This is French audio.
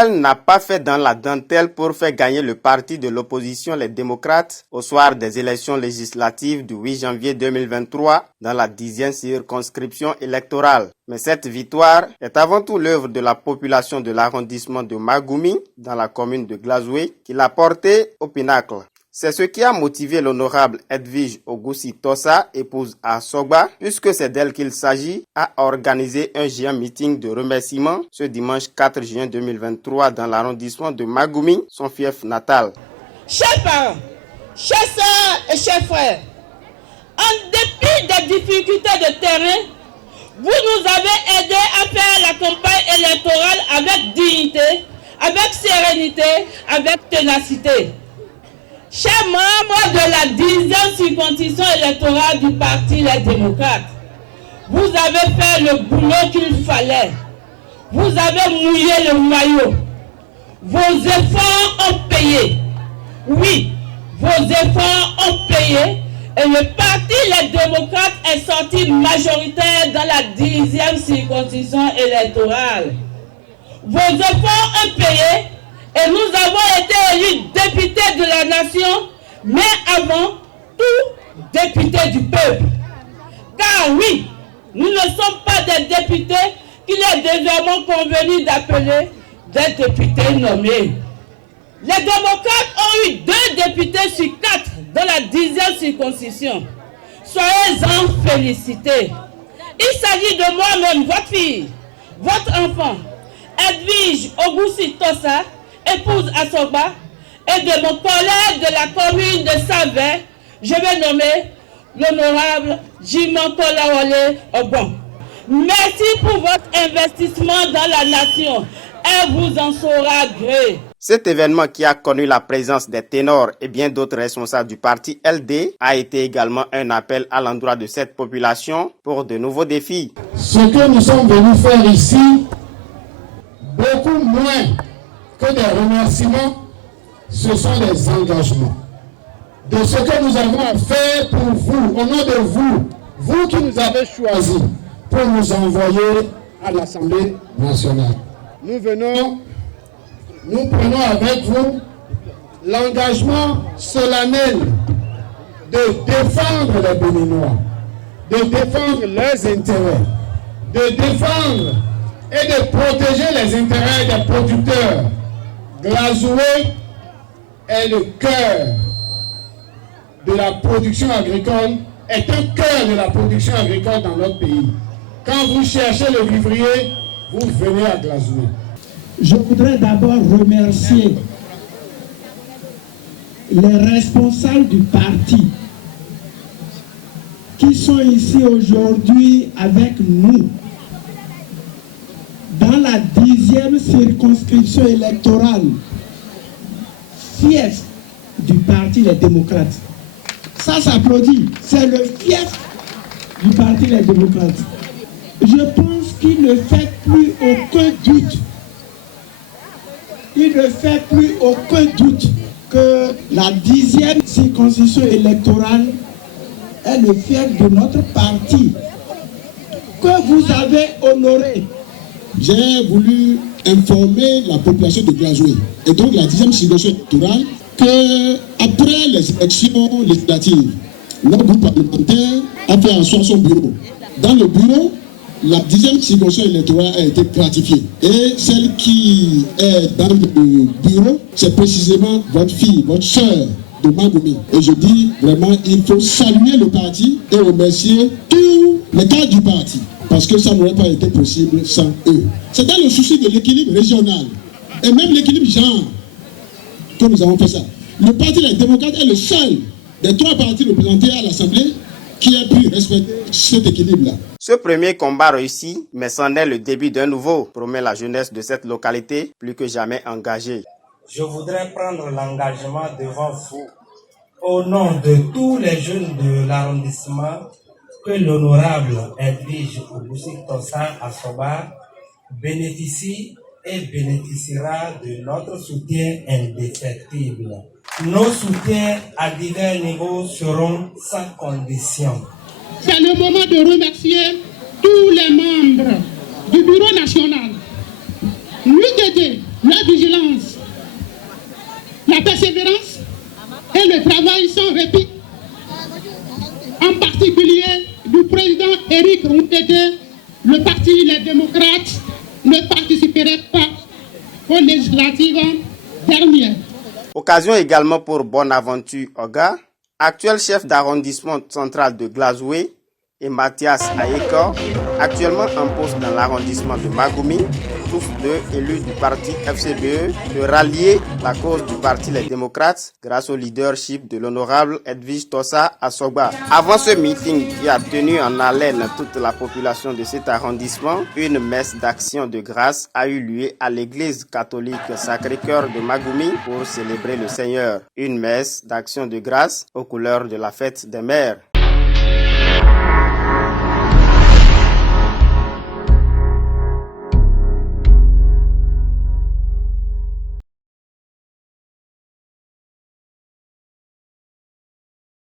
elle n'a pas fait dans la dentelle pour faire gagner le parti de l'opposition, les démocrates, au soir des élections législatives du 8 janvier 2023 dans la 10e circonscription électorale. Mais cette victoire est avant tout l'œuvre de la population de l'arrondissement de Magumi, dans la commune de Glazoué, qui l'a portée au pinacle. C'est ce qui a motivé l'honorable Edwige Ogoussi Tossa, épouse à Sogba, puisque c'est d'elle qu'il s'agit, à organiser un géant meeting de remerciement ce dimanche 4 juin 2023 dans l'arrondissement de Magumi, son fief natal. Chers parents, chers sœurs et chers frères, en dépit des difficultés de terrain, vous nous avez aidés à faire la campagne électorale avec dignité, avec sérénité, avec ténacité. Chers membres de la 10e circonscription électorale du Parti Les Démocrates, vous avez fait le boulot qu'il fallait. Vous avez mouillé le maillot. Vos efforts ont payé. Oui, vos efforts ont payé et le Parti Les Démocrates est sorti majoritaire dans la 10e circonscription électorale. Vos efforts ont payé. Et nous avons été élus députés de la nation, mais avant tout députés du peuple. Car oui, nous ne sommes pas des députés qu'il est désormais convenu d'appeler des députés nommés. Les démocrates ont eu 2 députés sur 4 dans la 10e circonscription. Soyez-en félicités. Il s'agit de moi-même, votre fille, votre enfant, Edwige Ogoussi Tossa, épouse à Sogba, et de mon collègue de la commune de Savé, je vais nommer l'honorable Jimon Kolawole Obon. Merci pour votre investissement dans la nation. Elle vous en saura gré. Cet événement qui a connu la présence des ténors et bien d'autres responsables du parti LD a été également un appel à l'endroit de cette population pour de nouveaux défis. Ce que nous sommes venus faire ici, beaucoup moins que des remerciements, ce sont des engagements. De ce que nous avons fait pour vous, au nom de vous, vous qui nous avez choisis pour nous envoyer à l'Assemblée nationale. Nous prenons avec vous l'engagement solennel de défendre les Béninois, de défendre leurs intérêts, de défendre et de protéger les intérêts des producteurs. Glazoué est le cœur de la production agricole, est un cœur de la production agricole dans notre pays. Quand vous cherchez le vivrier, vous venez à Glazoué. Je voudrais d'abord remercier les responsables du parti qui sont ici aujourd'hui avec nous dans la 10e circonscription électorale, fief du Parti Les Démocrates. Ça s'applaudit, c'est le fief du Parti Les Démocrates. Je pense qu'il ne fait plus aucun doute. Il ne fait plus aucun doute que la 10e circonscription électorale est le fief de notre parti, que vous avez honoré. J'ai voulu informer la population de Glazoué et donc la 10e circonscription électorale qu'après les élections législatives, notre groupe parlementaire a fait asseoir son bureau. Dans le bureau, la 10e circonscription électorale a été gratifiée. Et celle qui est dans le bureau, c'est précisément votre fille, votre soeur de Magumi. Et je dis vraiment, il faut saluer le parti et remercier tous les cadres du parti. Parce que ça n'aurait pas été possible sans eux. C'est dans le souci de l'équilibre régional et même l'équilibre genre que nous avons fait ça. Le Parti des démocrates est le seul des 3 partis représentés à l'Assemblée qui a pu respecter cet équilibre-là. Ce premier combat réussi, mais c'en est le début d'un nouveau, promet la jeunesse de cette localité, plus que jamais engagée. Je voudrais prendre l'engagement devant vous, au nom de tous les jeunes de l'arrondissement, que l'honorable Edwige Ogoussi Tossa Asoba bénéficie et bénéficiera de notre soutien indéfectible. Nos soutiens à divers niveaux seront sans condition. C'est le moment de remercier tous les membres du bureau national, l'UTD, le la vigilance, la persévérance et le travail sans répit, en particulier du président Éric Routété, le parti Les Démocrates ne participerait pas aux législatives dernières. Occasion également pour Bonaventure Oga, actuel chef d'arrondissement central de Glazoué, et Mathias Ayekor, actuellement en poste dans l'arrondissement de Magoumi, tous deux élus du parti FCBE, de rallier la cause du parti Les Démocrates grâce au leadership de l'honorable Edwige Tossa Asogba. Avant ce meeting qui a tenu en haleine toute la population de cet arrondissement, une messe d'action de grâce a eu lieu à l'église catholique Sacré-Cœur de Magoumi pour célébrer le Seigneur. Une messe d'action de grâce aux couleurs de la fête des mères.